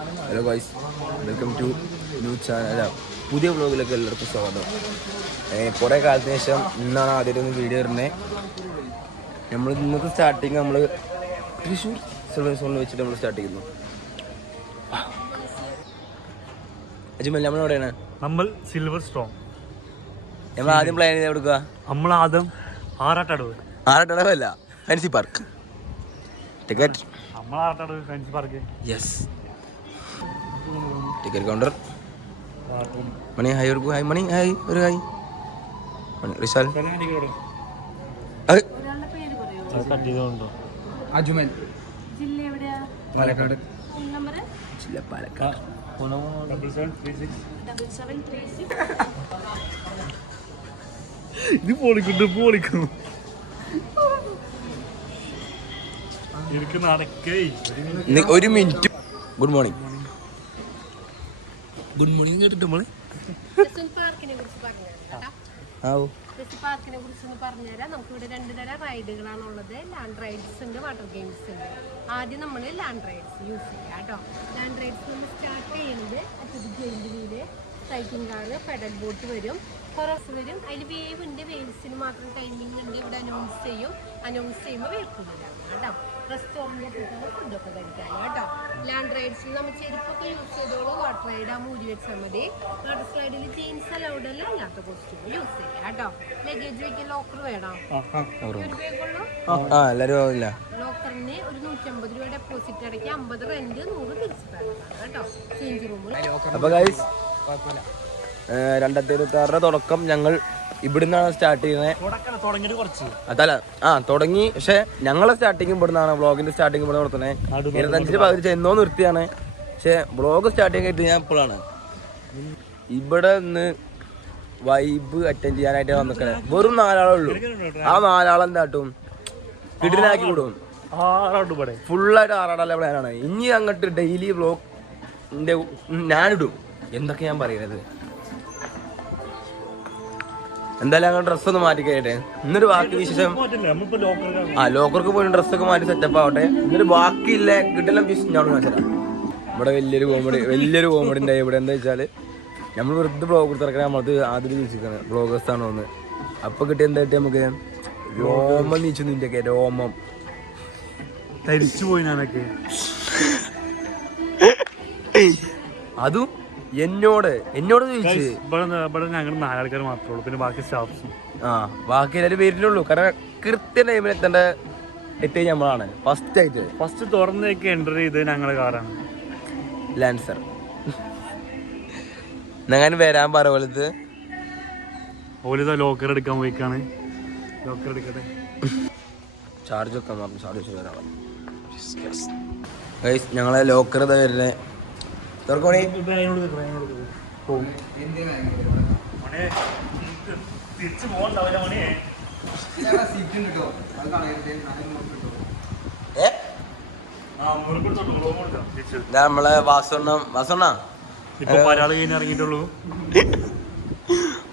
Hello guys, welcome to new channel. പുതിയ വ്ലോഗിലൊക്കെ എല്ലാവർക്കും സ്വാഗതം. കുറേ കാലത്തിന് ശേഷം ഇന്നാണ് ആദ്യമായിട്ട് ഒന്ന് വീഡിയോ ഇടുന്നത്. നമ്മൾ ഇന്നത്തെ സ്റ്റാർട്ടിങ് നമ്മൾ തൃശ്ശൂർ സിൽവർ സോണിൽ വെച്ചിട്ട് നമ്മൾ സ്റ്റാർട്ട് ചെയ്യുന്നു. അജ്മൽ, നമ്മളെവിടെയാണ്? നമ്മൾ സിൽവർ സ്റ്റോൺ. നമ്മൾ ആദ്യം പ്ലാൻ ചെയ്ത് കൊടുക്കുക. നമ്മൾ ആദ്യം ആറാട്ടടവല്ല, fancy park. Ticket fancy park. Yes, ticket counter. മണി ഹായ് ഒരു ഹായ്. മണി ഹായ് ഒരു ഹായ്. റിഷാൽ. അജ്മൽ. പാലക്കാട്. ജില്ല പാലക്കാട്. ഇത് പൊളിക്കും. ഒരു minute. Good morning. Good morning കേട്ടിട്ട് നമ്മള് പാർക്കിനെ കുറിച്ച് പറഞ്ഞുതരാം. നമുക്ക് ഇവിടെ 2 തരം റൈഡുകളാണുള്ളത്. ലാൻഡ് റൈഡ്സ് ഉണ്ട്, വാട്ടർ ഗെയിംസ് ഉണ്ട്. ആദ്യം നമ്മൾ ലാൻഡ് റൈഡ്സ് യൂസ് ചെയ്യാം കേട്ടോ. ലാൻഡ് റൈഡ്സ് നമ്മൾ സ്റ്റാർട്ട് ചെയ്യുന്നത് ജയിലില് സൈക്ലിംഗ് കാറ്, പെഡൽ ബോട്ട് വരും, ഹൊറസ് വരും. അതിൽ വേവ് ഉണ്ട്, വേവ്സിന് മാത്രം ടൈമിംഗ് ഉണ്ട്. ഇവിടെ അനൗൺസ് ചെയ്യുമ്പോൾ വേർക്കില്ല കേട്ടോ. റെസ്റ്റോറൻറ്റിൽ ഫുഡൊക്കെ കഴിക്കാൻ കേട്ടോ. ലാൻഡ് റൈഡ്സിൽ നമ്മൾ ചെരുപ്പൊക്കെ യൂസ് ചെയ്തോളൂ. വാട്ടർ റൈഡ് ആകുമ്പോൾ ഊരി വെച്ചാൽ മതി. വാട്ടർ സ്ലൈഡിൽ ജീൻസ് അലൗഡ് അല്ല, അല്ലാത്ത കോസ്റ്റ്യൂം യൂസ് ചെയ്യാം കേട്ടോ. ലഗേജ് വയ്ക്കാൻ ലോക്കർ വേണം. ഒരു ബാഗുള്ളൂ. ലോക്കറിന് ഒരു 150 രൂപ ഡെപ്പോസിറ്റ് അടയ്ക്കാം. 50 റെന്റ്, 100 തിരിച്ചു കേട്ടോ. ചേഞ്ച് റൂമിൽ. അപ്പൊ ഗൈസ്, 2026 തുടക്കം ഞങ്ങൾ ഇവിടുന്നാണ് സ്റ്റാർട്ട് ചെയ്യുന്നത്. അതല്ല, തുടങ്ങി. പക്ഷെ ഞങ്ങളെ സ്റ്റാർട്ടിങ് ഇവിടുന്നാണ്. വ്ളോഗിന്റെ സ്റ്റാർട്ടിങ് ഇവിടെ നടത്തുന്നത്. 25 പകുതി ചെന്നോ നിർത്തിയാണ്. പക്ഷെ വ്ളോഗ് സ്റ്റാർട്ട് ചെയ്യാൻ കഴിഞ്ഞിട്ട് ഞാൻ ഇപ്പോഴാണ് ഇവിടെ നിന്ന് വൈബ് അറ്റൻഡ് ചെയ്യാനായിട്ട് വന്നിക്കണേ. വെറും 4 ആളേ ഉള്ളൂ. ആ 4 ആളെ എന്താട്ടും കിടിലാക്കി വിടും. ഫുള്ളായിട്ട് 6 ആളെ പ്ലാനാണ്. ഇനി അങ്ങോട്ട് ഡെയിലി വ്ളോഗിന്റെ ഞാനിടും. എന്തൊക്കെ ഞാൻ പറയുന്നത്. എന്തായാലും ഞങ്ങൾ ഡ്രസ്സൊന്ന് മാറ്റി കഴിയട്ടെ. ഇന്നൊരു ബാക്കി വിശേഷം. ലോക്കർക്ക് പോയി ഡ്രസ്സൊക്കെ മാറ്റി സെറ്റപ്പ് ആവട്ടെ. ഇന്നൊരു ബാക്കിയില്ല കിട്ടില്ല പീസ് ഞാൻ കാണിച്ചത്. ഇവിടെ വലിയൊരു കോമഡി ഉണ്ടായി. ഇവിടെ എന്താ വെച്ചാൽ നമ്മൾ വെറുതെ ബ്ലോഗ് തിറക്കാൻ നമ്മളത് ആദ്യം ചോദിച്ചിരിക്കുന്നത് ബ്ലോഗേഴ്സാണോ എന്ന്. അപ്പൊ കിട്ടിയ എന്താ കിട്ടിയ നമുക്ക് രോമം നീച്ചു. നിന്റെ രോമം തരിച്ചു പോയി ഞാനൊക്കെ. അതും എന്നോട് ചോദിച്ചു. ഞങ്ങൾ 4 ആൾക്കാർ മാത്രമേ ഉള്ളൂ, പിന്നെ ബാക്കി സ്റ്റാഫ്സും. ബാക്കി എല്ലാവരും വരുന്നുള്ളൂ. കാരണം കൃത്യ ടൈമിൽ എത്തിയ നമ്മളാണ് ഫസ്റ്റ് തുറന്നേക്ക് എൻ്റർ ചെയ്ത് ഞങ്ങളുടെ കാറാണ് ലാൻസർ. ഞാൻ വരാൻ പറവലത് ഓലിതാ ലോക്കർ എടുക്കാൻ പോയിക്കാണ്. ലോക്കർ എടുക്കട്ടെ. ചാർജ് വെക്കാൻ പറഞ്ഞു. ചാർജ് വരാം. ഞങ്ങളെ ലോക്കർ ഇതാ വരുന്നത്. നമ്മളെ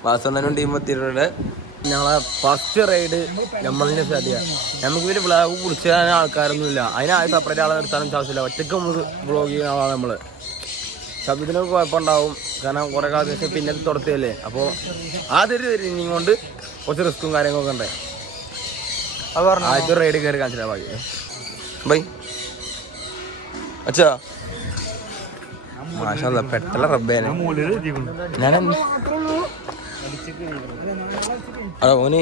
വാസണ്ണനും ടീം എത്തിയിട്ടുണ്ട്. ഞങ്ങളെ ഫസ്റ്റ് റൈഡ് നമ്മളെ സ്റ്റാർട്ട് ചെയ്യാം. നമുക്ക് പിന്നെ വ്ളോഗ് കുറിച്ചാൻ ആൾക്കാരൊന്നുമില്ല. അതിനായി സെപ്പറേറ്റ് ആളെ നിർത്താനും ആവശ്യമില്ല. ഒറ്റയ്ക്ക് നമുക്ക് വ്ളോഗ് ചെയ്യുന്ന ആളാണ് നമ്മള്. ശബ്ദത്തിനൊക്കെ കുഴപ്പമുണ്ടാവും. കാരണം കുറെ കാലത്തിന് ശേഷം പിന്നെ തുടത്തിയല്ലേ. അപ്പോൾ ആദ്യം ഇനിയും കൊണ്ട് കുറച്ച് റിസ്ക്കും കാര്യങ്ങളൊക്കെ ഉണ്ടായി. ആദ്യത്തെ റൈഡ് കയറി കാണിച്ചില്ല. ബാക്കി ബൈ അച്ഛാ. മാഷാ പെട്ടല്ല റബ്ബേനെ. ഞാൻ ഓന്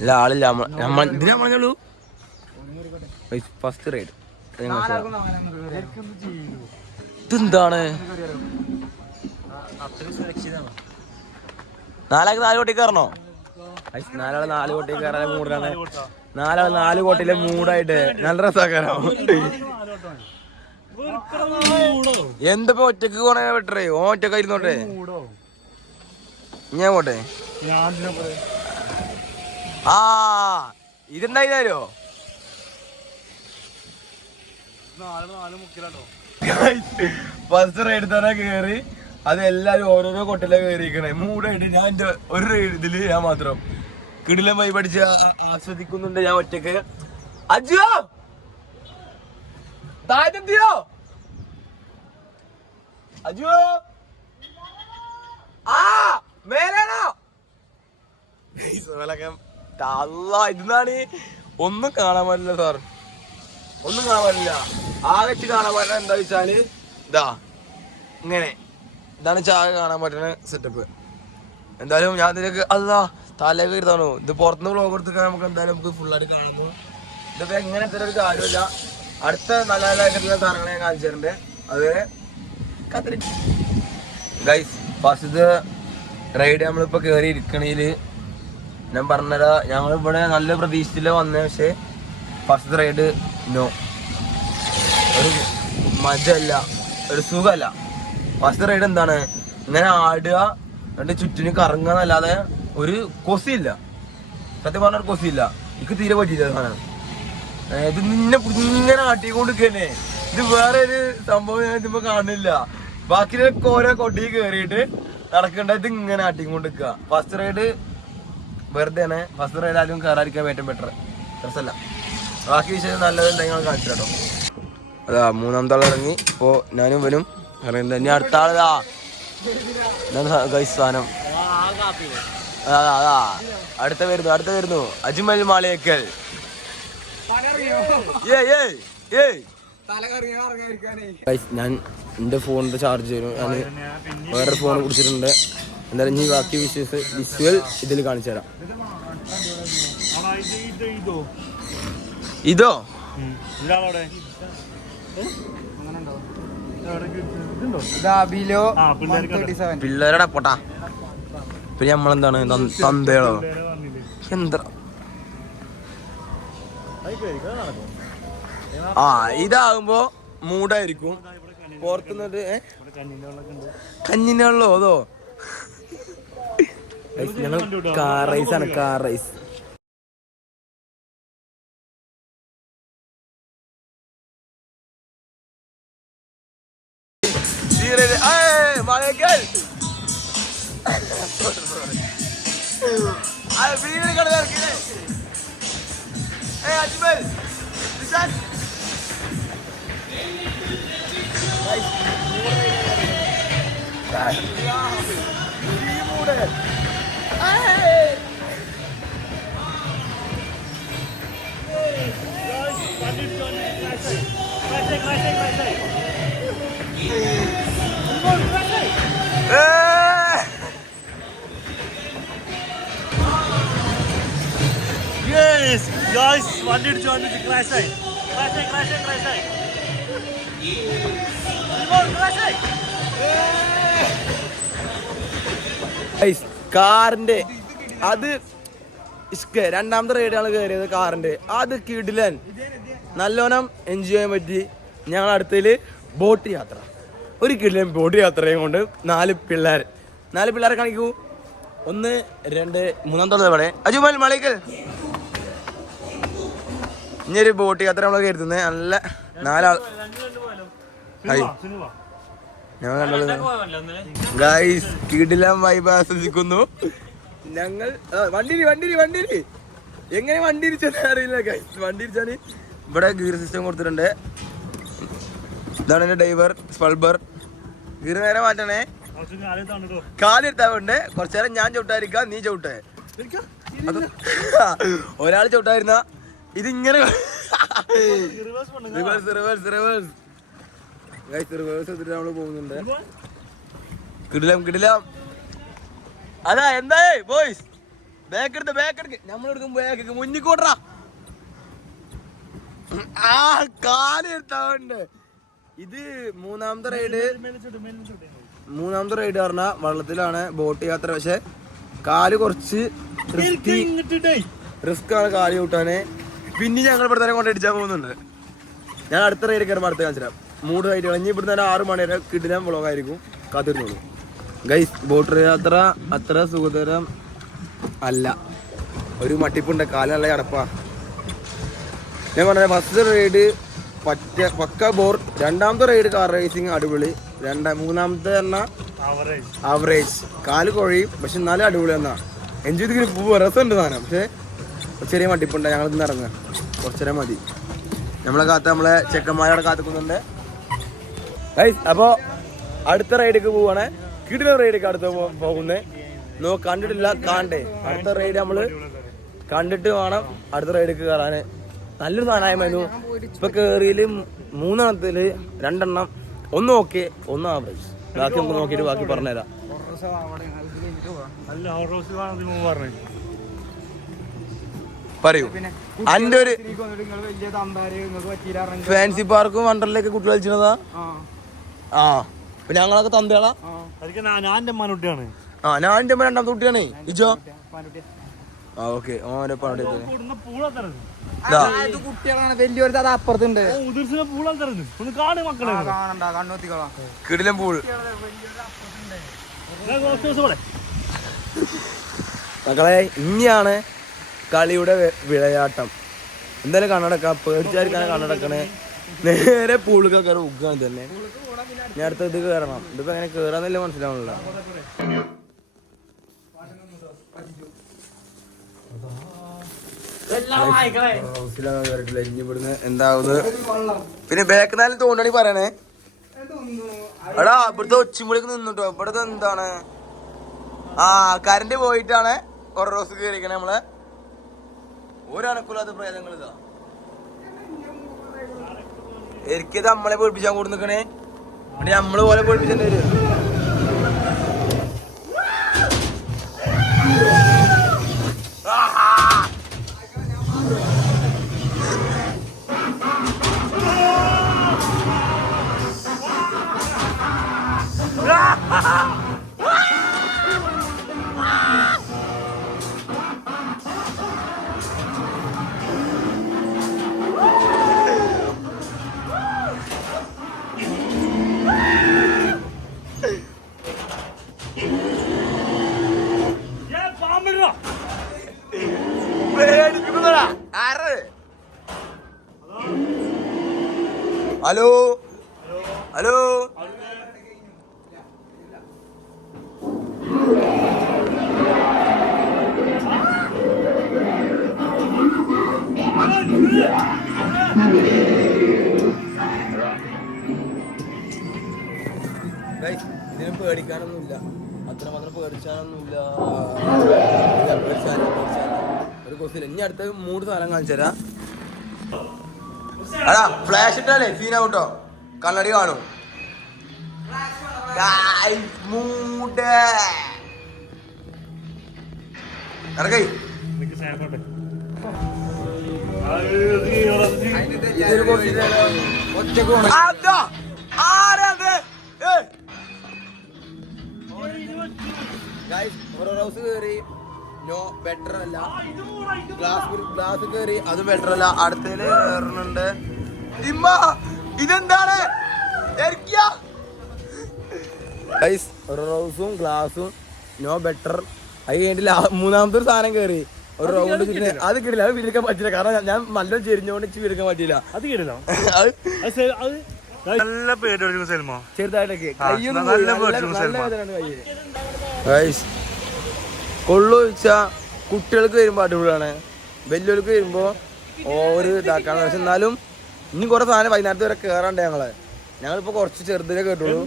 ഇല്ല, ആളില്ല. ഇതിന് നമ്മളു ഫസ്റ്റ് റൈഡ്. ഇതെന്താണ്? 4 കോട്ടി കയറണോ? 4 കോട്ടി കയറാൻ മൂടാണ്. 4 കോട്ടിയിലെ മൂടായിട്ട് നല്ല രസമാക്കാനോ. എന്തപ്പോ ഒറ്റക്ക് പോണേ വെട്ടറേ. ഒറ്റക്ക് ഇരുന്നോട്ടെ. ഞാൻ പോട്ടെ. ഇതെന്തായാലോ ഫസ്റ്റ് റൈഡ് തന്നെ കേറി. അത് എല്ലാരും ഓരോരോ കൊട്ടില കയറിയിരിക്കണേ. മൂടായിട്ട് ഞാൻ എന്റെ ഒരു ഇതില് ഞാൻ മാത്രം കിടിലമായി പഠിച്ച് ആസ്വദിക്കുന്നുണ്ട്. ഞാൻ ഒറ്റക്ക് അജോ താഴെത്തിയോ അജോ ആ മേലാണോ ഇതാണ് ഒന്നും കാണാൻ പറ്റില്ല സാർ ഒന്നും കാണാൻ പറ്റില്ല ആകെ കാണാൻ പറ്റുന്ന എന്താ വെച്ചാല് ഇതാ ഇങ്ങനെ ഇതാണ് ചാക കാണാൻ പറ്റുന്ന സെറ്റപ്പ് എന്തായാലും ഞാൻ ഇതിലേക്ക് അല്ലാ തലേക്ക് ഇരുത്താണോ ഇത് പുറത്തുനിന്ന് വ്ളോഗ് എടുത്തിട്ട് നമുക്ക് എന്തായാലും നമുക്ക് ഫുള്ളായിട്ട് കാണുന്നു ഇതിപ്പോ എങ്ങനെ ഇത്ര ഒരു കാര്യമില്ല അടുത്ത നല്ല നല്ല സാധനങ്ങൾ ഞാൻ കാണിച്ചു തരുന്നുണ്ട് അതുവരെ ഗൈസ് ഫസ്റ്റ് റൈഡ് നമ്മളിപ്പോ കേറി ഇരിക്കണേല് ഞാൻ പറഞ്ഞതാ ഞങ്ങളിവിടെ നല്ല പ്രതീക്ഷയില് വന്നേ പക്ഷെ ഫസ്റ്റ് റൈഡ് നോ ഒരു മജല്ല ഒരു സുഖമല്ല ഫസ്റ്റ് റൈഡ് എന്താണ് ഇങ്ങനെ ആടുക എന്നിട്ട് ചുറ്റിന് കറങ്ങുക എന്നല്ലാതെ ഒരു കൊസിയില്ല സത്യം പറഞ്ഞ ഒരു കൊസിയില്ല എനിക്ക് തീരെ പറ്റിയില്ല സാധനം ഇത് നിന്നെ ഇങ്ങനെ ആട്ടിക്കൊണ്ടിരിക്കന്നെ ഇത് വേറെ ഒരു സംഭവം ഞാൻ ഇതിപ്പോ കാണില്ല ബാക്കി ഓരോ കൊട്ടി കയറിയിട്ട് നടക്കേണ്ട ഇത് ഇങ്ങനെ ആട്ടിക്കൊണ്ടിരിക്കുക ഫസ്റ്റ് റൈഡ് വെറുതെ ആണ് ഫസ്റ്റ് റൈഡ് ആരും കയറാതിരിക്കാൻ ഏറ്റവും ബെറ്റർ രസമല്ല ബാക്കി വിഷയം നല്ലതുണ്ടെങ്കിൽ കാണിച്ചു കേട്ടോ അതാ മൂന്നാമത്തെ ആൾ ഇറങ്ങി ഇപ്പോ ഞാനും വരും ഇറങ്ങുന്നത് ഇനി അടുത്ത ആളതാ സാധനം അതാ അടുത്ത വരുന്നു അജ്മൽ മാളിയേക്കൽ ഞാൻ എന്റെ ഫോണിന്റെ ചാർജ് ചെയ്യും ഞാൻ വേറെ ഫോൺ കുടിച്ചിട്ടുണ്ട് എന്തായാലും ഇനി ബാക്കി വിഷ്വൽ ഇതിൽ കാണിച്ചു തരാം ഇതോ പിള്ളേരുടെ പൊട്ടാ പിന്നെ നമ്മളെന്താണ് തന്തകളോ എന്താ ആ ഇതാകുമ്പോ മൂടായിരിക്കും പുറത്തുനിന്നിട്ട് കഞ്ഞിന്റെ വെള്ളോ അതോ ഞങ്ങൾ കാർ റൈസ് ആണ് car rice Guys, wanted to crash site. കാറിന്റെ അത് രണ്ടാമത്തെ റൈഡാണ് കയറിയത് കാറിന്റെ അത് കിടിലൻ നല്ലോണം എൻജോയ് ചെയ്യാൻ പറ്റി. ഞങ്ങൾ അടുത്തതിൽ ബോട്ട് യാത്ര, ഒരു കിടിലൻ ബോട്ട് യാത്രയും കൊണ്ട് നാല് പിള്ളേരെ കാണിക്കൂ. 1 2 3 ഇവിടെ അജുമൽ മളിക്കൽ. ഇനിയൊരു ബോട്ട് യാത്ര നമ്മൾ കരുതുന്നത് നല്ല 4 ആൾ. ഞങ്ങൾ കണ്ടത് ഗൈസ് കിടിലൻ വൈബ് ആസ്വദിക്കുന്നു. ഞങ്ങൾ വണ്ടിരി എങ്ങനെ വണ്ടി ഇരിച്ചാൽ അറിയില്ല ഗൈസ്. വണ്ടി ഇരിച്ചാൽ ഇവിടെ ഗിയർ സിസ്റ്റം കൊടുത്തിട്ടുണ്ട്. ഇതാണ് എന്റെ ഡ്രൈവർ സ്പൾബർ. ഗിയർ നേരെ മാറ്റണേ, കാലെടുത്താവുണ്ട്. കുറച്ചു നേരം ഞാൻ ചവിട്ടായിരിക്കാം, നീ ചവിട്ടേ. ഒരാൾ ചവിട്ടായിരുന്ന ഇതിങ്ങനെ റിവേഴ്സ് നമ്മള് പോകുന്നുണ്ട്. കിടിലം അതാ എന്താ ബോയ്സ് ബാക്ക് നമ്മളെടുക്കും ബാക്ക് മുന്നിക്കോട്ടാ. ആ കാലെടുത്താവുണ്ട്. ഇത് മൂന്നാമത്തെ റൈഡ് പറഞ്ഞാൽ വെള്ളത്തിലാണ് ബോട്ട് യാത്ര. പക്ഷെ കാല് കുറച്ച് റിസ്ക് ആണ് കാല് ചവിട്ടാന്. പിന്നെ ഞങ്ങൾ ഇവിടെ തന്നെ കൊണ്ടടിച്ചാൽ പോകുന്നുണ്ട്. ഞാൻ അടുത്ത റൈഡ് കയറുമ്പോൾ അടുത്ത് കാണിച്ചു തരാം. 3 റൈഡ് കഴിഞ്ഞ് ഇവിടെ തന്നെ 6 മണി വരെ കിടിലം വ്ളോഗായിരിക്കും കാത്തിരുന്നോളൂ ഗൈസ്. ബോട്ട് യാത്ര അത്ര സുഖകരം അല്ല, ഒരു മട്ടിപ്പുണ്ട്, കാല് നല്ല ചടപ്പാ. ഞാൻ പറഞ്ഞ ഫസ്റ്റ് റൈഡ് പക്ക ബോർ. രണ്ടാമത്തെ റൈഡ് കാർ റേസിങ് അടിപൊളി. മൂന്നാമത്തെ പറഞ്ഞാൽ ആവറേജ്. കാല് കുഴയും പക്ഷെ എന്നാലും അടിപൊളി എന്നാ എൻജോയ് ചെയ്ത് പോവുക. രസമുണ്ട് സാധനം, പക്ഷെ ചെറിയ മട്ടിപ്പുണ്ട്. ഞങ്ങൾ ഇന്ന് ഇറങ്ങുക. കുറച്ചേരം മതി. നമ്മളെ ചെക്കന്മാരവിടെ കാത്തുക്കുന്നുണ്ട്. അപ്പോൾ അടുത്ത റൈഡിലേക്ക് പോവാണ്. കിടില റൈഡിലേക്ക് അടുത്ത് പോകുന്നത്. കണ്ടിട്ടില്ല, കാണണ്ടേ. അടുത്ത റൈഡ് നമ്മള് കണ്ടിട്ട് വേണം അടുത്ത റൈഡിലേക്ക് കയറാന്. നല്ലൊരു സാധനമായിരുന്നു. ഇപ്പൊ കേറിയില് 3 എണ്ണത്തില് 2 എണ്ണം ഒന്ന് ഓക്കെ, ഒന്ന് ആവറേജ്. ബാക്കി നമുക്ക് നോക്കിയിട്ട് ബാക്കി പറഞ്ഞുതരാം. പറയൂ. അന്റെ ഒരു ഫാൻസി പാർക്കും വണ്ടറിലേക്ക് കുട്ടി കളിച്ചതാ. ആ പിന്നെ ഞങ്ങളൊക്കെ തന്തകളാ. ഞാൻ എന്റെ മനുട്ടിയാണ്. ഞാൻ എന്റെ 2ാമത്തെ കുട്ടിയാണ്. ഇജോ ആ ഓക്കെ. ഓനെ കുട്ടികളാണ് വലിയൊരു അപ്പുറത്തുണ്ട്. കിടിലം പൂൾ മക്കളെ. ഇനിയാണ് കളിയുടെ വിളയാട്ടം. എന്തായാലും കണ്ണടക്കാം. പേടിച്ചായിരിക്കാണ് കണ്ണടക്കണേ. നേരെ പൂളിക്കൊക്കെ ഉഗ്ഗാൻ തന്നെ. ഞാൻ അടുത്ത ഇത് കയറണം. ഇതിപ്പോ എങ്ങനെ കേറാന്നല്ലേ മനസ്സിലാവണില്ല. ഇവിടുന്ന് എന്താവുന്നത്. പിന്നെ ബാക്ക് നാലും തോന്നണി പറയണേ. എടാ ഇവിടുത്തെ ഒച്ചിമുളിക്ക് നിന്നിട്ടോ. ഇവിടുത്തെ എന്താണ് കറണ്ട് പോയിട്ടാണ് ഒരു റോസ് കയറിക്കണേ. നമ്മള് ഒരനക്കൂലാത്ത പ്രേതങ്ങൾ ഇതാ. എനിക്കത് നമ്മളെ പേടിപ്പിച്ചാൻ കൂടെ നിക്കണേ. നമ്മള് പോലെ പേടിപ്പിച്ചേണ്ടി വരും. Hello hello. ഇതിന് പേടിക്കാനൊന്നുമില്ല. അത്രമാത്രം പേടിച്ചാനൊന്നുമില്ല. ഒരു ക്വസ്റ്റ്യൻ. ഇനി അടുത്ത 3 സ്ഥലം കാണിച്ചു തരാം. അതാ ഫ്ലാഷ് ഇട്ടാലേ സീനാവട്ടോ. കണ്ണടി കാണും. ഇറക്കൈ ഹൗസ് കയറി. നോ ബെറ്റർ അല്ല. ഗ്ലാസ് കയറി, അത് ബെറ്റർ അല്ല. അടുത്തതില് കയറുന്നുണ്ട്. ഇതെന്താണ് റൗസും ഗ്ലാസും നോ ബെറ്റർ. അത് കഴിഞ്ഞിട്ടില്ല. 3ാമത്തെ ഒരു സാധനം കയറി. ഒരു റൗണ്ട് അത് കിട്ടില്ല. അത് വീടിക്കാൻ പറ്റില്ല. കാരണം ഞാൻ നല്ല ചെരിഞ്ഞോണ്ട് വീടിക്കാൻ പറ്റില്ല. അത് കിട്ടില്ല. നല്ല പേടി സിനിമ ചെറുതായിട്ടൊക്കെ കൊള്ളൊഴിച്ച കുട്ടികൾക്ക് വരുമ്പോ അടിപൊളിയാണ്. വലിയവർക്ക് വരുമ്പോ ഓവർ ഇതാക്കാണ്. പക്ഷെ എന്നാലും ഇനി കുറെ സാധനം വൈകുന്നേരത്ത് വരെ കേറാണ്ട്. ഞങ്ങളിപ്പോ കുറച്ച് ചെറുതിനെ കേട്ടുള്ളൂ.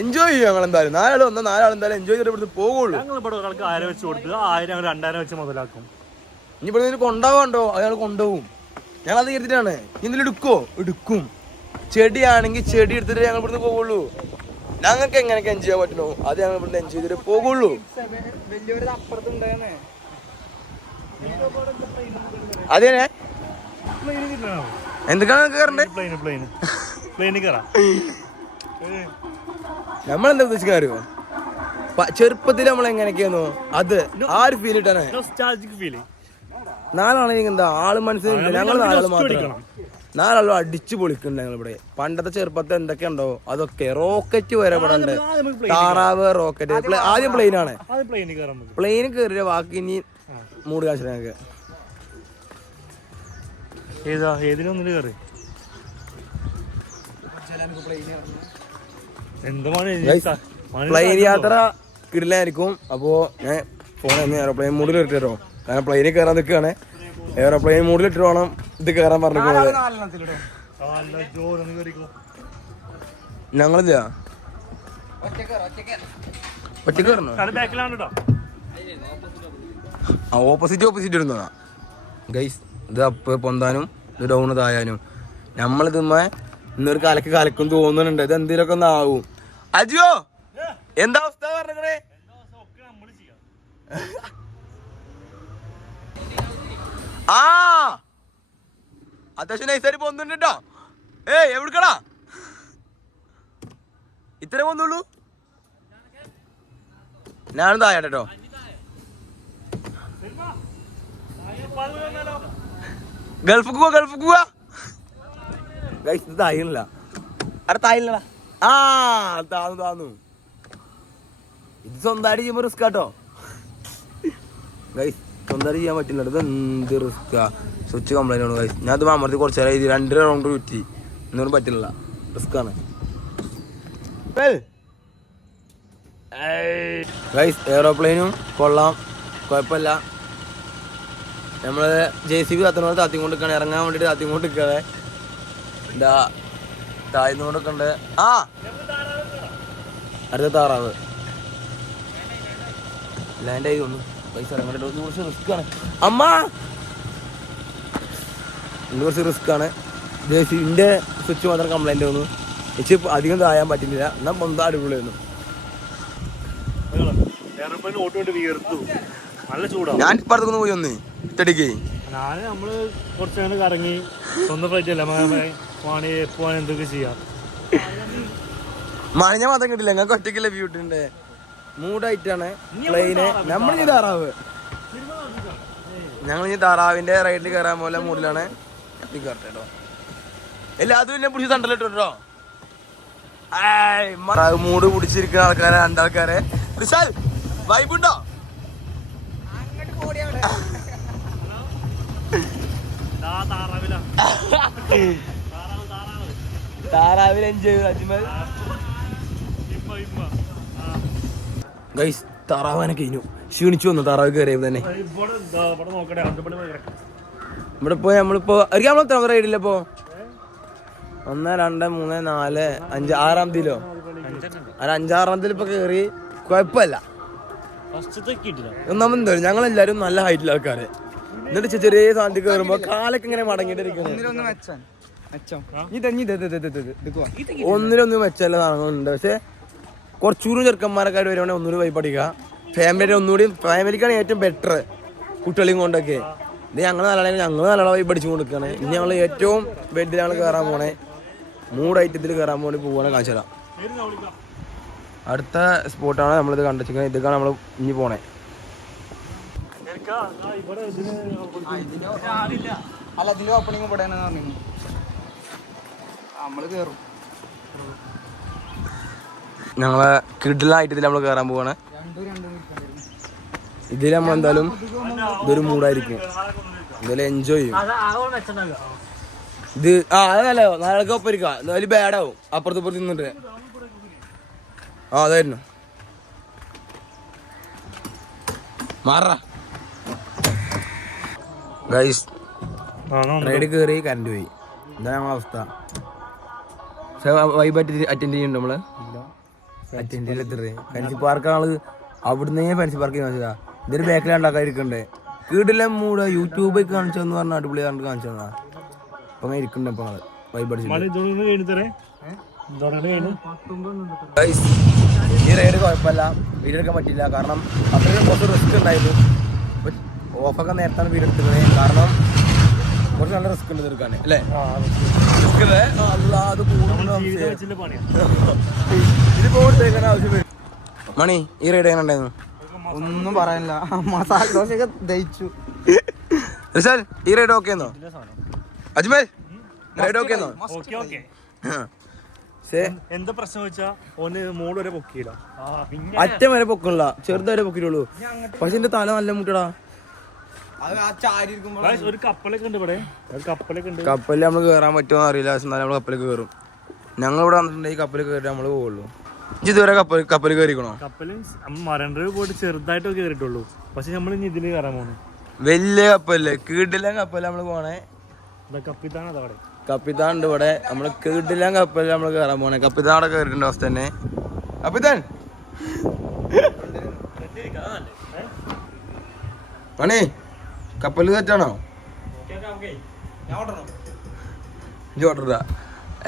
എൻജോയ് ചെയ്യും ഞങ്ങൾ. എന്തായാലും 4 ആൾ 4 ആൾ എന്തായാലും എൻജോയ് ചെയ്തിട്ട് ഇവിടുന്ന് പോകുള്ളൂ. ഒരാൾക്ക് 1000 വെച്ച് കൊടുത്ത് 1000 2000 വെച്ച് മുതലാക്കും. ഇനി ഇവിടെ കൊണ്ടുപോകണ്ടോ അയാൾ കൊണ്ടുപോകും. ഞങ്ങളത് കരുതിട്ടാണ്. ഇന്നലെ എടുക്കും. ചെടിയാണെങ്കിൽ ചെടി എടുത്തിട്ട് ഞങ്ങൾ ഇവിടുന്ന് പോകുള്ളൂ. ഞങ്ങൾക്ക് എങ്ങനെയൊക്കെ എൻജോയ് ചെയ്യാൻ പറ്റുമോ അത് ഞങ്ങൾ ഇവിടുന്ന് എൻജോയ് ചെയ്തിട്ട് പോകുള്ളൂ. അതെ എന്തൊക്കെയാണ് കയറണ്ടേ? നമ്മളെന്താ ഉദ്ദേശിക്കാറിയോ? ചെറുപ്പത്തിൽ നമ്മൾ എങ്ങനെയൊക്കെയാന്നോ അത് ആ ഒരു ഫീൽ ഇട്ടാണ്. 4 ആണെങ്കിൽ എന്താ ആള് മനസ്സിലായില്ല. ഞങ്ങൾ 4 ആൾ മാത്രം 4 ആളും അടിച്ചു പൊളിക്കുന്നുണ്ട് ഞങ്ങളിവിടെ. പണ്ടത്തെ ചെറുപ്പത്തിൽ എന്തൊക്കെയുണ്ടോ അതൊക്കെ. റോക്കറ്റ് വരെ ഇവിടെ ഉണ്ട്. താറാവ് റോക്കറ്റ്. ആദ്യം പ്ലെയിനാണ്. പ്ലെയിന് കയറിയ ബാക്കി ഇനി മൂട് കാശ് ഞങ്ങൾക്ക്. പ്ലെയിൻ യാത്ര കിടിലായിരിക്കും. അപ്പോ ഞാൻ ഫോൺ എയർപ്ലെയിൻ മൂഡിൽ ഇട്ടോ. കാരണം പ്ലെയിനിൽ കയറാൻ നിൽക്കുകയാണ്. എയറോപ്ലെയിൻ മൂടിലിട്ട് വേണം ഇത് കയറാൻ പറഞ്ഞിട്ടുള്ളത്. ഞങ്ങളില്ല ഒറ്റക്ക് കയറണോ? ഓപ്പോസിറ്റ് ഇടുന്നതാ ഗൈസ്. ഇത് അപ്പ് പൊന്താനും ഇത് ഡൗണ് തായാനും. നമ്മളിതുമ്മ ഇന്നൊരു കലക്കും തോന്നുന്നുണ്ട്. ഇത് എന്തേലൊക്കെ ഒന്ന് ആവും. അജിയോ എന്താ അവസ്ഥ പറഞ്ഞേ? ആ അത്യാവശ്യം നൈസായിട്ട് പൊന്നുണ്ട് കേട്ടോ. എവിടുക്കടാ ഇത്രേ പൊന്നുള്ളൂ? ഞാനും താഴട്ടോ. ഗൾഫ് പോവാ ഗൈസ്. ഇത് തായില്ല. അവിടെ തായില്ലടാ. ആ താന്നു. ഇത് സ്വന്തമായിട്ട് ചെയ്യുമ്പോ റിസ്ക് ആട്ടോ ഗൈസ്. സ്വന്തമായിട്ട് ചെയ്യാൻ പറ്റില്ല. ഇത് എന്ത് റിസ്ക്കാ. സ്വിച്ച് കംപ്ലൈന്റ് ആണ് ഗൈസ്. ഞാൻ അത് അമർത്തി കുറച്ച് നേരം ഇത് 2 റൗണ്ട് ചുറ്റി. ഇന്നൊന്നും പറ്റില്ല. റിസ്ക്കാണ് ഗൈസ്. എയറോപ്ലെയിനും കൊള്ളാം, കുഴപ്പമില്ല. നമ്മള് JCB കത്തുന്നോട് താത്തിക്കൊണ്ടിരിക്കുകയാണ്. ഇറങ്ങാൻ വേണ്ടിട്ട് താത്തിക്കൊണ്ടിരിക്കാതെ എന്താ താഴ്ന്നുകൊണ്ടൊക്കെ ഉണ്ട്. ആ അടുത്ത താറാവ് ലാൻഡ് ആയി തോന്നുന്നു. പൈസ ഇറങ്ങാൻ കുറച്ച് റിസ്ക് ആണ് അമ്മ. ഇത് കുറച്ച് റിസ്ക് ആണ്. JCBന്റെ സ്വിച്ച് മാത്രം കംപ്ലൈന്റ് വന്നു. എനിക്ക് അധികം താഴാൻ പറ്റുന്നില്ല. എന്നാൽ പൊന്താ അടിപൊളിയായിരുന്നു. ഞാൻ ഇപ്പുറത്തൊന്ന് പോയി ഒന്ന് ഇട്ടടിക്ക്. നമ്മള് കുറച്ച് നേരം കറങ്ങി സ്വന്തം ഫ്ലൈറ്റ് അല്ല പോവാൻ എന്തൊക്കെ ചെയ്യാം. മഴഞ്ഞ മാത്രം കിട്ടില്ല. ഞങ്ങൾക്ക് ഒറ്റയ്ക്കല്ലേ വ്യൂ ഇട്ടുണ്ട്. മൂടായിട്ടാണ് പ്ലെയിന്. നമ്മളിനി താറാവ് ഞങ്ങളിനി താറാവിന്റെ റൈഡിൽ കയറാൻ പോലെ മൂടിലാണ്. കേട്ടോ എല്ലാതും എന്നെ പിടിച്ച് തണ്ടലിട്ടോ. മൂട് പിടിച്ചിരിക്കുന്ന ആൾക്കാരെ 2 ആൾക്കാരെ. വൈബുണ്ടോ? താറാവിൽ എൻജോയ് അജ്മൽ ഗൈസ്. താറാവാനെ കഴിഞ്ഞു. ക്ഷീണിച്ചു വന്നു താറാവ് കയറിയപ്പോ തന്നെ. ഇവിടെ ഇപ്പൊ നമ്മളിപ്പോ നമ്മൾ റൈഡില്ല ഇപ്പൊ 1 2 3 4 5 6-ാം തീയതിയിലോ 5-6-ാം തീയതി ഇപ്പൊ കേറി. കുഴപ്പമില്ല. ഒന്നാമത് ഞങ്ങളെല്ലാരും നല്ല ഹൈറ്റിൽ ആൾക്കാരെ. എന്നിട്ട് ചെറിയ സാധനത്തിൽ കയറുമ്പോ കാലൊക്കെ ഇങ്ങനെ മടങ്ങിയിട്ടിരിക്കുന്നു. ഒന്നിലൊന്നും മെച്ചല്ല സാധനങ്ങളുണ്ട്. പക്ഷെ കുറച്ചുകൂടി ചെറുക്കന്മാരൊക്കെ വരുവാണെങ്കിൽ ഒന്നുകൂടി വൈബ് അടിക്കുക. ഫാമിലിക്കാണ് ഏറ്റവും ബെറ്റർ. കുട്ടികളെയും കൊണ്ടൊക്കെ ഇത് ഞങ്ങൾ നല്ല വൈബ് അടിച്ചു കൊടുക്കുകയാണ്. ഇനി ഞങ്ങൾ ഏറ്റവും ബെഡിലാണ് കയറാൻ പോണേ. 3 ഐറ്റത്തിൽ കയറാൻ വേണ്ടി പോവാണ്. കാണിച്ചു തരാം. അടുത്ത സ്പോട്ടാണ് നമ്മളിത് കണ്ടുവെച്ചിരിക്കുന്നത്. ഇതൊക്കെയാണ് നമ്മൾ ഇനി പോണേ. അല്ല ഇതിന്റെ ഓപ്പണിങ് ഇവിടെ നമ്മള് കേറും. ഞങ്ങളെ കിഡിലായിട്ട് ഇതിൽ നമ്മൾ കയറാൻ പോവാണ്. ഇതിൽ നമ്മൾ എന്തായാലും ഇതൊരു മൂടായിരിക്കും. എന്തായാലും എൻജോയ് ചെയ്യും. ഇത് അതല്ല നാളെ ഒപ്പം ഇരിക്കുക. എന്തായാലും ബാഡാവും അപ്പുറത്ത് നിന്നിട്ട്. അതായിരുന്നു മാറ ഗൈസ്. റൈഡ് കയറി കറണ്ട് പോയി. എന്താ ഞങ്ങളെ അവസ്ഥ? വൈബ് അറ്റൻഡ് ചെയ്യുന്നുണ്ട് നമ്മള്. അറ്റൻഡ് ചെയ്തിട്ട് ഫാൻസി പാർക്കാണ്. അവിടുന്ന് ഫാൻസി പാർക്ക് കാണിച്ചതാ. ഇതൊരു ബാക്കിലാണ്ടാക്കാൻ ഇരിക്കണ്ടേ. കീടെല്ലാം മൂട യൂട്യൂബിൽ കാണിച്ചെന്ന് പറഞ്ഞാൽ അടിപൊളി കാണിച്ചു തന്നാ. അപ്പൊ അങ്ങനെ ഇരിക്കണ്ടേ ഇപ്പൊ വൈബ് അടിച്ചു. ഈ റൈഡ് കുഴപ്പമില്ല. വീഡിയോ എടുക്കാൻ പറ്റില്ല. കാരണം അത്രയും കുറച്ച് റിസ്ക് ഉണ്ടായിരുന്നു. ഓഫൊക്കെ നേരത്താണ് വീഡിയോ എടുത്തത്. കാരണം കുറച്ച് നല്ല റിസ്ക് ഉണ്ട് തീർക്കാൻ അല്ലേ? മണി ഈ റൈഡ് എങ്ങനെ ഉണ്ടായിരുന്നു? ഒന്നും പറയാനില്ല. മസാല ദോശയൊക്കെ ദഹിച്ചു. ഈ റൈഡ് ഓക്കെ ആണോ? അജ്മൽ റൈഡ് ഓക്കെ ആണോ? എന്താ പ്രശ്നം വെച്ചാ ഓന് മോള് വരെ പൊക്കിയില്ല. അറ്റം വരെ പൊക്കണില്ല. ചെറുതായിട്ട് പൊക്കിയിട്ടുള്ളൂ. പക്ഷെ എന്റെ തല നല്ല മുട്ടടാ. ഒരു കപ്പലൊക്കെ ഉണ്ട് ഇവിടെ. കപ്പലിൽ നമ്മൾ കയറാൻ പറ്റുമോ അറിയില്ല. എന്നാലും നമ്മൾ കപ്പലിൽ കയറും. ഞങ്ങൾ ഇവിടെ വന്നിട്ടുണ്ടെങ്കിൽ കപ്പലിൽ കയറി നമ്മള് പോവുള്ളൂ. ഇതുവരെ കപ്പലിൽ കയറിക്കണോ? കപ്പലും മറൈൻ ഡ്രൈവ് പോയിട്ട് ചെറുതായിട്ടൊക്കെ കയറിയിട്ടുള്ളൂ. പക്ഷെ നമ്മൾ ഇനി ഇതില് കയറാൻ പോകുന്നു. വലിയ കപ്പല്ലേ, കീടില്ല കപ്പല്ല നമ്മള് പോണേ. കപ്പിത്താൻ ഉണ്ട് ഇവിടെ. നമ്മള് കീടില്ല കപ്പല്ല നമ്മള് കയറാൻ പോണേ. കപ്പിത്താൻ അവിടെ കയറിയിട്ടുണ്ട് അവസ്ഥ തന്നെ. കപ്പിത്താൻ പണി കപ്പല് തെറ്റാണോ? ചോട്ട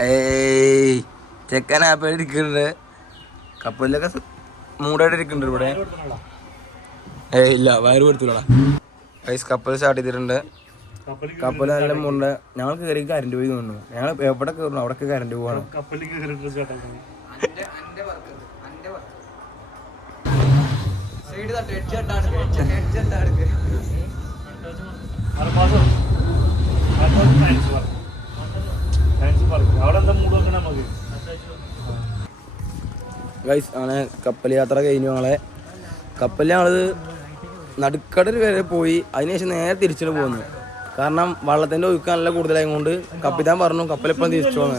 ഏയ് ചെക്കൻ ആപ്പിൽ ഇരിക്കുന്നുണ്ട്. കപ്പലിലൊക്കെ മൂടായിട്ട് ഇരിക്കുന്നുണ്ട് ഇവിടെ. ഏയ് ഇല്ല, വയറ് കൊടുത്തില്ലടാ. കപ്പൽ സ്റ്റാർട്ട് ചെയ്തിട്ടുണ്ട്. കപ്പൽ നല്ല മുണ്ട്. ഞങ്ങൾ കയറി കറണ്ട് പോയി തോന്നുന്നു. ഞങ്ങൾ എവിടെ കയറുന്നു അവിടെ കറണ്ട് പോവാണ്. ഗൈസ് അങ്ങനെ കപ്പൽ യാത്ര കഴിഞ്ഞു. ഞങ്ങളെ കപ്പലിൽ ഞങ്ങള് നടുക്കടൽ വരെ പോയി. അതിനുശേഷം നേരെ തിരിച്ചിട്ട് പോന്നു. കാരണം വള്ളത്തിന്റെ ഒഴുക്ക് നല്ല കൂടുതലായത് കൊണ്ട് കപ്പിത്താൻ പറഞ്ഞു കപ്പലെപ്പോഴും തിരിച്ചു പോന്ന്.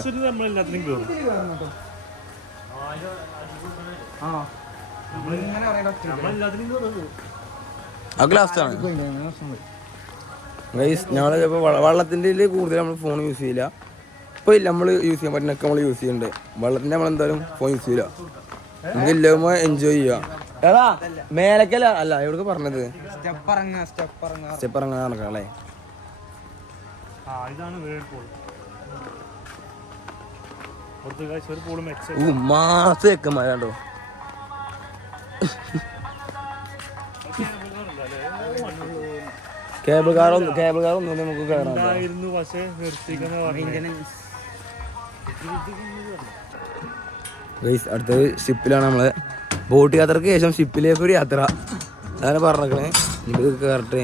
അത് ലാസ്റ്റാണ് ഗൈസ്. ഞങ്ങള് ഇപ്പൊ വള്ളത്തിന്റെ കൂടുതൽ നമ്മൾ ഫോൺ യൂസ് ചെയ്യില്ല. ഇപ്പൊ ഇല്ല, നമ്മള് യൂസ് ചെയ്യാൻ പറ്റുന്നൊക്കെ നമ്മൾ യൂസ് ചെയ്യുന്നുണ്ട്. വള്ളത്തിന്റെ നമ്മളെന്തായാലും ഫോൺ യൂസ് ചെയ്യില്ല. നമുക്ക് എല്ലാവരും എൻജോയ് ചെയ്യാം. എടാ മേലക്കല്ല അല്ല എവിടെ പറഞ്ഞത് സ്റ്റെപ്പ് ഇറങ്ങാൻ നടക്കാല്ലേ. മാസക്കന്മാരാണ്ടോ കേബിൾ കാറൊന്നും നമുക്ക് കയറാം. അടുത്തത് ഷിപ്പിലാണ്. നമ്മള് ബോട്ട് യാത്രക്ക് ശേഷം ഷിപ്പിലേക്ക് ഒരു യാത്ര. അതാണ് പറഞ്ഞേ. ഇത് കയറട്ടെ.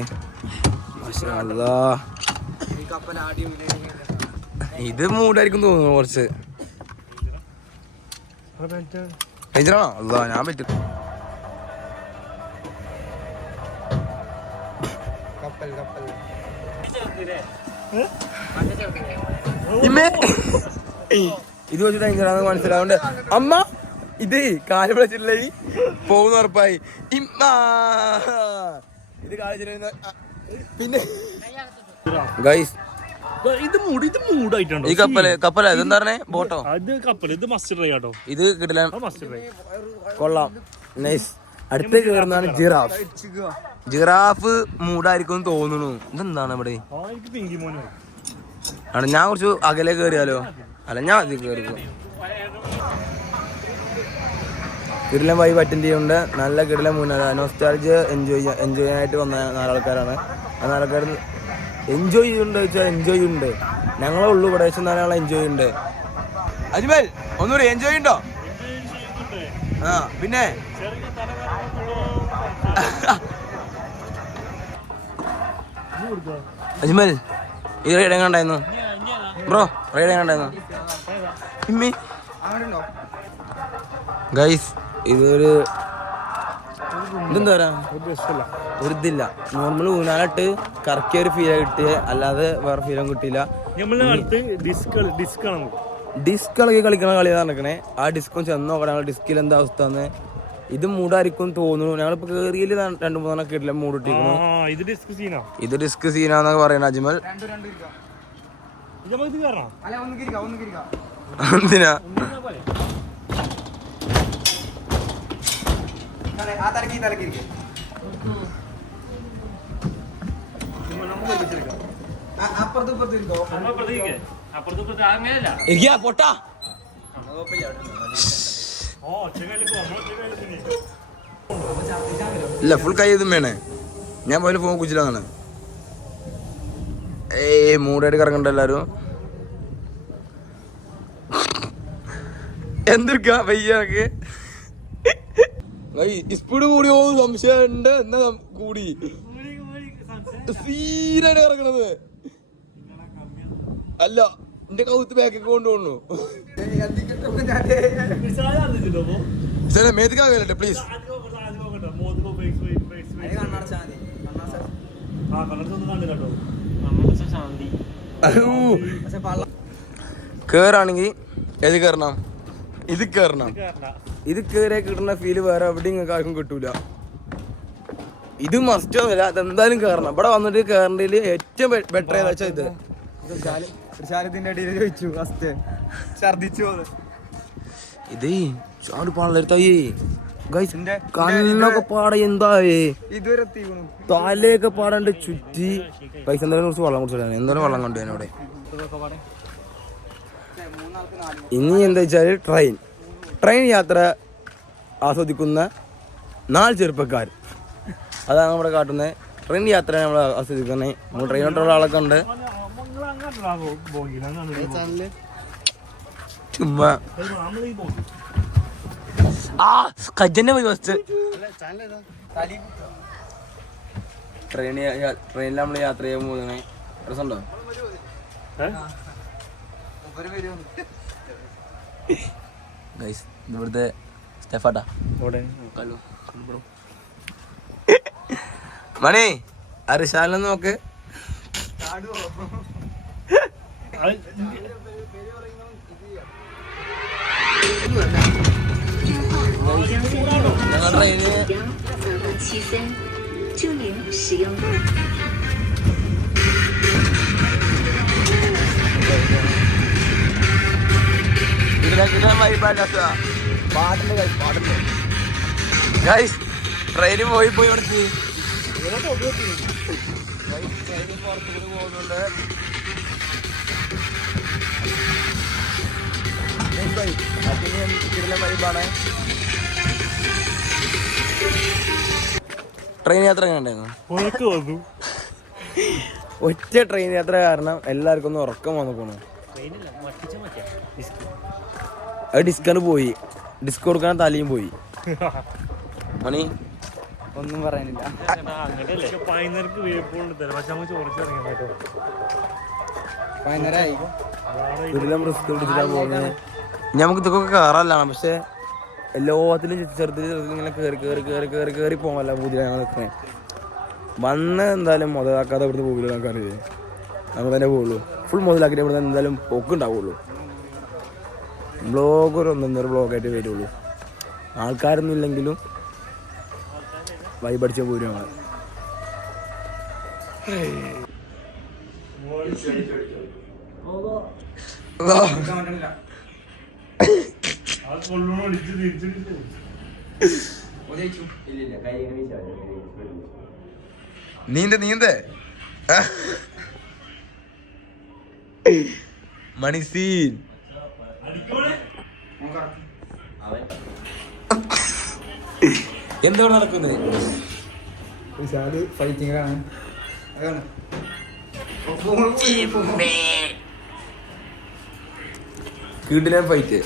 ഇത് മൂടായിരിക്കും തോന്നുന്നു കുറച്ച്. ഡേഞ്ചറാണോ? അല്ല ഞാൻ പറ്റും. ഇത് വെച്ച് ഡേഞ്ചറാന്ന് മനസ്സിലാവുണ്ട്. അമ്മ ഇത് കാല് വിളിച്ചിട്ടുള്ള പോകുന്ന ഉറപ്പായി. ഇത് കാലിച്ചിട്ട് പിന്നെ ഗൈസ് ഇത് മൂടായിട്ടുണ്ട്. ഈ കപ്പല ഇതെന്താ പറഞ്ഞേ? ബോട്ടോ? ഇത് മസ്റ്റ് ട്രൈ ആട്ടോ. ഇത് കിട്ടില്ല. കൊള്ളാം, നൈസ്. അടുത്ത് കയറുന്നതാണ് ജിറാഫ്. ജിറാഫ് മൂടായിരിക്കും തോന്നുന്നു. ഇതെന്താണ് ഇവിടെ? ആണ് ഞാൻ കുറച്ച് അകലെ കയറിയാലോ? അല്ല ഞാൻ അതിൽ കയറിക്കും. കിടിലൻ വൈബ് അറ്റൻഡ് ചെയ്യുന്നുണ്ട്. നല്ല കിടിലൻ മുന്നേ നോസ്റ്റാൾജിയ എൻജോയ് ചെയ്യാനായിട്ട് വന്ന 4 ആൾക്കാരാണ്. ആ 4 ആൾക്കാർ എൻജോയ് ചെയ്യുന്നുണ്ട് വെച്ചാൽ എൻജോയ് ചെയ്യുന്നുണ്ട്. ഞങ്ങളെ ഉള്ളു ഇവിടെ വെച്ച് 4 ആളെ എൻജോയ് ചെയ്യുന്നുണ്ട്. അജ്മൽ ഒന്നുകൂടി എൻജോയ് ചെയ്യുന്നുണ്ടോ? ആ പിന്നെ അജ്മൽ ഈ റൈഡ് എങ്ങനെ ഉണ്ടായിരുന്നു ബ്രോ? റൈഡ് എങ്ങനെ ഉണ്ടായിരുന്നു? ഗൈസ് ഇതൊരു ഇതെന്താ പറയാ, ഒരു ഇതില്ല. നോർമൽ ഊനാലിട്ട് കറക്കിയ ഒരു ഫീലാണ് കിട്ടിയത്, അല്ലാതെ വേറെ ഫീലും കിട്ടിയില്ല. ഡിസ്ക് ഇളകി കളിക്കണ കളിയാണ് നടക്കണേ. ആ ഡിസ്കും ചെന്ന് നോക്കണം ഡിസ്കിൽ എന്താ അവസ്ഥ എന്ന്. ഇത് മൂടായിരിക്കും തോന്നുന്നു. ഞങ്ങളിപ്പോ കേറിയിൽ 2-3 കിട്ടില്ല മൂടിട്ടിരിക്കുന്നു. ഇത് ഡിസ്ക് സീനാന്നൊക്കെ പറയണ അജ്മൽ. എന്തിനാ? പൊട്ടാ ഇല്ല, ഫുൾ കൈ ഇതും വേണേ. ഞാൻ പോലും ഫോൺ കുച്ചിലാണ്. മൂടായിട്ട് കറങ്ങണ്ട എല്ലാരും. എന്തിരിക്കാ വയ്യൊക്കെ സ്പീഡ് കൂടി പോകുന്ന സംശയമുണ്ട്. എന്നാ കൂടി സീനായിട്ട് ഇറങ്ങണത് അല്ല. എന്റെ കൗത്ത് ബാക്കൊക്കെ കൊണ്ടുപോകണു. മേത്തിക്കാകട്ടെ പ്ലീസ്. കേറാണെങ്കി ഏത് കയറണം? ഇത് കയറണം. ഇത് കയറിയ കിട്ടുന്ന ഫീല് വേറെ എവിടെ നിങ്ങൾക്ക് ആർക്കും കിട്ടൂല. ഇത് മസ്റ്റ് ഒന്നുമില്ല, അതെന്തായാലും കയറണം. ഇവിടെ വന്നിട്ട് കയറേണ്ടതിൽ ഏറ്റവും ബെറ്റർ ഏതാ വെച്ചാൽ ഇത്. ഇതിന്റെ അടിയിൽ ചോദിച്ചു ഫസ്റ്റ് ഛർദിച്ചു ഇത് ചാട് പാടലെടുത്തായി കണ്ണൊക്കെ പാടെ എന്തായേ ഇതുവരെ തലയൊക്കെ പാടാണ്ട് ചുറ്റി. പൈസ എന്തായാലും കുറച്ച് വെള്ളം കുടിച്ചിട്ടാണ്, എന്തായാലും വെള്ളം കണ്ടു ഞാനവിടെ. ഇനി എന്താ വെച്ചാൽ ട്രെയിൻ യാത്ര ആസ്വദിക്കുന്ന 4 ചെറുപ്പക്കാർ, അതാണ് നമ്മുടെ കാട്ടുന്നത്. ട്രെയിൻ യാത്ര നമ്മൾ ആസ്വദിക്കുന്നത്. നമ്മൾ ട്രെയിനോട്ടുള്ള ആളൊക്കെ ഉണ്ട്. ചുമ്മാ കജ്ജന്നെ പോയി ഫസ്റ്റ്. ട്രെയിനിൽ നമ്മൾ യാത്ര ചെയ്യാൻ പോകുന്നത് രസമുണ്ടോ? ഗൈസ് ഇവിടുത്തെ സ്റ്റെഫാട്ടാ മണി അരിശാലെന്ന് നോക്ക്. ഞങ്ങൾ ട്രെയിന് ട്രെയിന് പോയി ഇവിടുത്തെ ട്രെയിന് പുറത്തുകൂടി പോകുന്നുണ്ട്. ട്രെയിൻ യാത്ര എങ്ങനെ ഉണ്ടായിരുന്നു? ഒറ്റ ട്രെയിൻ യാത്ര കാരണം എല്ലാവർക്കും ഒന്ന് ഉറക്കം വന്നു പോണു. അത് ഡിസ്കാണ് പോയി, ഡിസ്ക് കൊടുക്കാൻ തലയും പോയി. മണി ഒന്നും പറയാനില്ല. റിസ്ക് പിടിച്ചിട്ടാ പോകുന്നത്. നമുക്ക് ഇതൊക്കെ കയറാനാണ്, പക്ഷെ എല്ലാത്തിലും ചെറുതിൽ ഇങ്ങനെ കയറി പോകാനല്ല പുതിയ നിൽക്കുന്നത്. വന്ന് എന്തായാലും മുതലാക്കാതെ ഇവിടുന്ന് പോകില്ല. നമുക്കറിയില്ലേ, നമുക്ക് തന്നെ പോകുള്ളൂ. ഫുൾ മുതലാക്കിയിട്ട് ഇവിടെ എന്തായാലും പോക്കുണ്ടാവുള്ളൂ. ബ്ലോഗ് ഒരു 1.5 ബ്ലോഗായിട്ട് വരുള്ളൂ. ആൾക്കാരൊന്നും ഇല്ലെങ്കിലും വൈബടിച്ച പോരും ഞങ്ങൾ. നീന്ത് മണിസീൻ എന്താണ് നടക്കുന്നത്? ഫൈറ്റിംഗാണ്. കിടിലൻ ഫൈറ്റ്.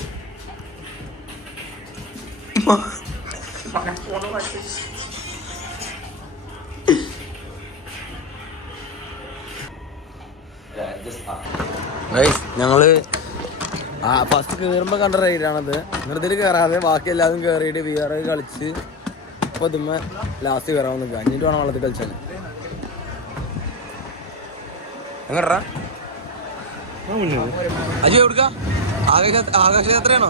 ഞങ്ങള് ഫസ്റ്റ് കയറുമ്പോ കണ്ട റൈഡാണത്. നിർത്തിട്ട് കയറാതെ ബാക്കി എല്ലാവരും കയറിയിട്ട് VR കളിച്ച് ഇപ്പൊ ഇതുമ്മ ലാസ്റ്റ് കയറാൻ നിൽക്കുക. അഞ്ഞിട്ട് വേണം വെള്ളത്തിൽ കളിച്ചാൽ. എങ്ങട്ടാ അജു എവിടുക്ക? ആകാശയാത്രയാണോ?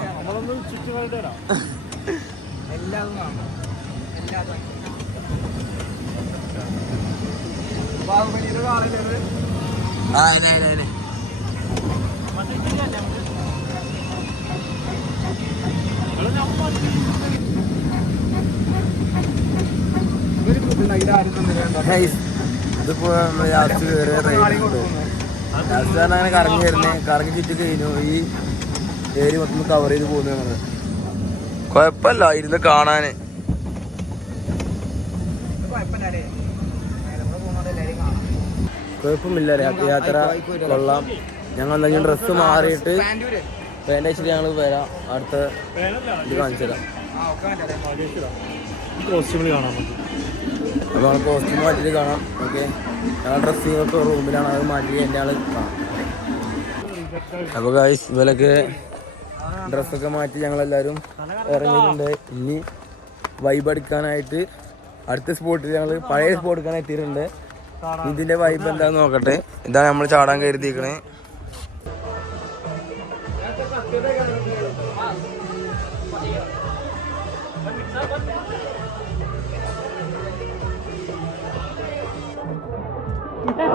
ഇതിപ്പോ ലാസ്റ്റ് കയറിയ ലാസ്റ്റ് കാരണം അങ്ങനെ കറങ്ങി വരുന്നേ. കറങ്ങി ചുറ്റി കഴിഞ്ഞു. ഈ ഏരിയ മൊത്തം കവർ ചെയ്ത് പോകുന്നു ഞങ്ങള്. കൊഴപ്പല്ല ഇരുന്ന് കാണാന്. കുഴപ്പമില്ല, യാത്ര കൊള്ളാം. ഞങ്ങൾ എന്തെങ്കിലും ഡ്രസ്സ് മാറിയിട്ട് പാൻ്റ് അയച്ചിട്ട് ഞങ്ങൾ വരാം. അടുത്ത ഇത് കാണിച്ചു തരാം. അപ്പോൾ നമ്മൾ കോസ്റ്റ്യൂം മാറ്റിയിട്ട് കാണാം. ഓക്കെ, ഞങ്ങൾ ഡ്രസ്സിങ്ങൊക്കെ റൂമിലാണ്, അത് മാറ്റി എൻ്റെ ആൾ കാണാം. അപ്പോൾ ഗൈസ് ഇവരൊക്കെ ഡ്രസ്സൊക്കെ മാറ്റി ഞങ്ങളെല്ലാവരും ഇറങ്ങിയിട്ടുണ്ട്. ഇനി വൈബ് അടിക്കാനായിട്ട് അടുത്ത സ്പോട്ടിൽ ഞങ്ങൾ പഴയ സ്പോട്ട് എടുക്കാൻ എത്തിയിട്ടുണ്ട്. ഇതിൻ്റെ വൈബ് എന്താണെന്ന് നോക്കട്ടെ. ഇതാണ് നമ്മൾ ചാടാൻ കരുതിയിരിക്കണേ. അപ്പൊ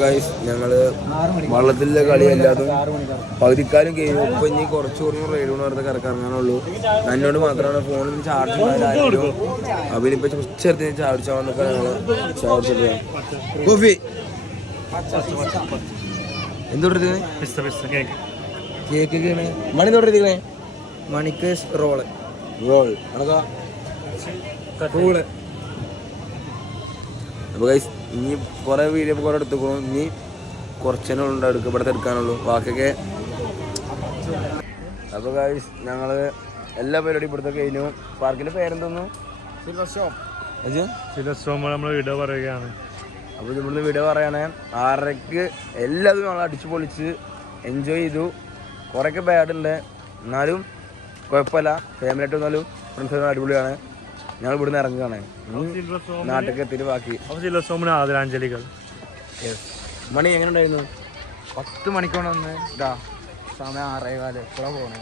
ഗൈസ് ഞങ്ങള് വള്ളത്തിലെ കളി എല്ലാതും പകുതിക്കാരും കഴിഞ്ഞു. ഇപ്പൊ ഇനി കുറച്ചുകൂടി റൈഡ് വെറുതെ കിടക്കാറുള്ളൂ. എന്നോട് മാത്രമാണ് ഫോണിൽ ചാർജ് ഉണ്ടായാലും അവനിപ്പോ ഉച്ചത്തിന് ചാർജ് ആവാന്നൊക്കെ ഞങ്ങള് ചാർജ് കോഫി എന്തുകൊണ്ടിരുന്നേ കേക്ക് മണി തൊട്ടിരിക്കണേ മണിക്ക് റോള് റോൾ അണക്കാ റോള്. അപ്പൊ ഗൈസ് ഇനി കുറെ വീഡിയോ കുറെ എടുത്തുക്കണു. ഇനി കുറച്ചേനെ ഉണ്ട് ഇവിടുത്തെ എടുക്കാനുള്ളൂ ബാക്കിയൊക്കെ. അപ്പൊ ഗൈസ് ഞങ്ങള് എല്ലാ പരിപാടിയും ഇവിടുത്തെ കഴിഞ്ഞു. പാർക്കിന്റെ പേരെന്തോന്നു? നമ്മള് വീഡിയോ പറയുകയാണ്. അപ്പൊ ഇവിടുന്ന് വീഡിയോ പറയണേ 6:30 എല്ലാതും ഞങ്ങൾ അടിച്ചു പൊളിച്ച് എൻജോയ് ചെയ്തു. കുറെയൊക്കെ ബാഡുണ്ട് എന്നാലും കുഴപ്പമില്ല. ഫാമിലി ആയിട്ട് വന്നാലും ഫ്രണ്ട്സ് അടിപൊളിയാണ്. ഞങ്ങൾ ഇവിടുന്ന് ഇറങ്ങുകയാണ്. നാട്ടിലേക്ക് എത്തിയിട്ട് ബാക്കി ആദരാഞ്ജലികൾ. മണി എങ്ങനെ ഉണ്ടായിരുന്നു? 10 മണിക്കൊണ്ട് വന്ന് ഇതാ സമയം 6:15 എപ്പോഴാ പോണേ.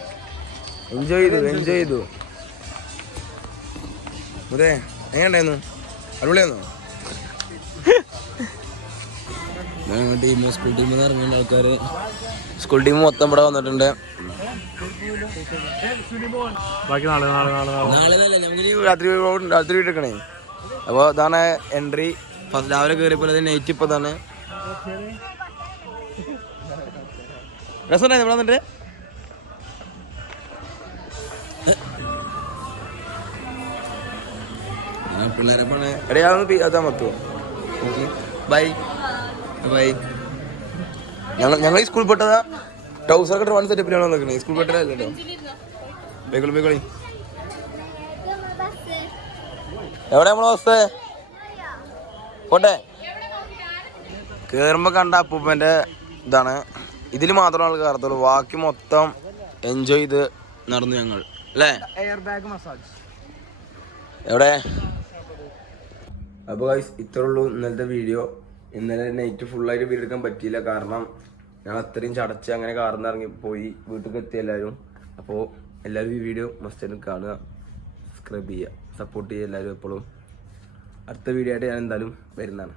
എൻജോയ് ചെയ്തു. അതെ എങ്ങനെ ഉണ്ടായിരുന്നു? അടിപൊളിയായിരുന്നു. സ്കൂൾ ടീമിൽ നിന്ന് ഇറങ്ങുന്ന ആൾക്കാര് സ്കൂൾ ടീം മൊത്തം ഇവിടെ വന്നിട്ടുണ്ട്. ബാക്കി നാളെ രാത്രി എടുക്കണേ. അപ്പോൾ ഇതാണ് എൻട്രി. ഫസ്റ്റ് രാവിലെ കയറിയപ്പോൾ നൈറ്റ് ഇപ്പോൾ തന്നെ രസമുണ്ടായിരുന്നു ഇവിടെ വന്നിട്ട്. പിള്ളേരെ പണ എടയാന്ന് അതാ മത്തുവോ. Bye bye. ഞങ്ങൾ ഈ സ്കൂൾ പെട്ടതാ. ടൗസറൊക്കെ 1 സെറ്റപ്പിലാണ് വന്നിരിക്കണേ. സ്കൂൾ പെട്ടതല്ലോ. ബൈക്കോളി എവിടെ നമ്മളെ അവസ്ഥ പോട്ടെ. കേറുമ്പോ കണ്ട അപ്പൂപ്പന്റെ ഇതാണ്. ഇതിൽ മാത്രമേ ആൾ കയറത്തുള്ളൂ. ബാക്കി മൊത്തം എൻജോയ് ചെയ്ത് നടന്നു ഞങ്ങൾ അല്ലേ. എയർ ബാഗ് മസാജ് എവിടെ. അപ്പോൾ ഗൈസ് ഇത്രേ ഉള്ളൂ ഇന്നലത്തെ വീഡിയോ. ഇന്നലെ നൈറ്റ് ഫുള്ളായിട്ട് വീഡിയോ എടുക്കാൻ പറ്റിയില്ല. കാരണം ഞങ്ങൾ അത്രയും ചടച്ച് അങ്ങനെ കാറിന്ന് ഇറങ്ങി പോയി വീട്ടിൽ എത്തി എല്ലാവരും. അപ്പോൾ എല്ലാവരും ഈ വീഡിയോ മസ്റ്റായിട്ട് കാണുക, സബ്സ്ക്രൈബ് ചെയ്യുക, സപ്പോർട്ട് ചെയ്യുക എല്ലാവരും. എപ്പോഴും അടുത്ത വീഡിയോ ആയിട്ട് ഞാൻ എന്തായാലും വരുന്നതാണ്.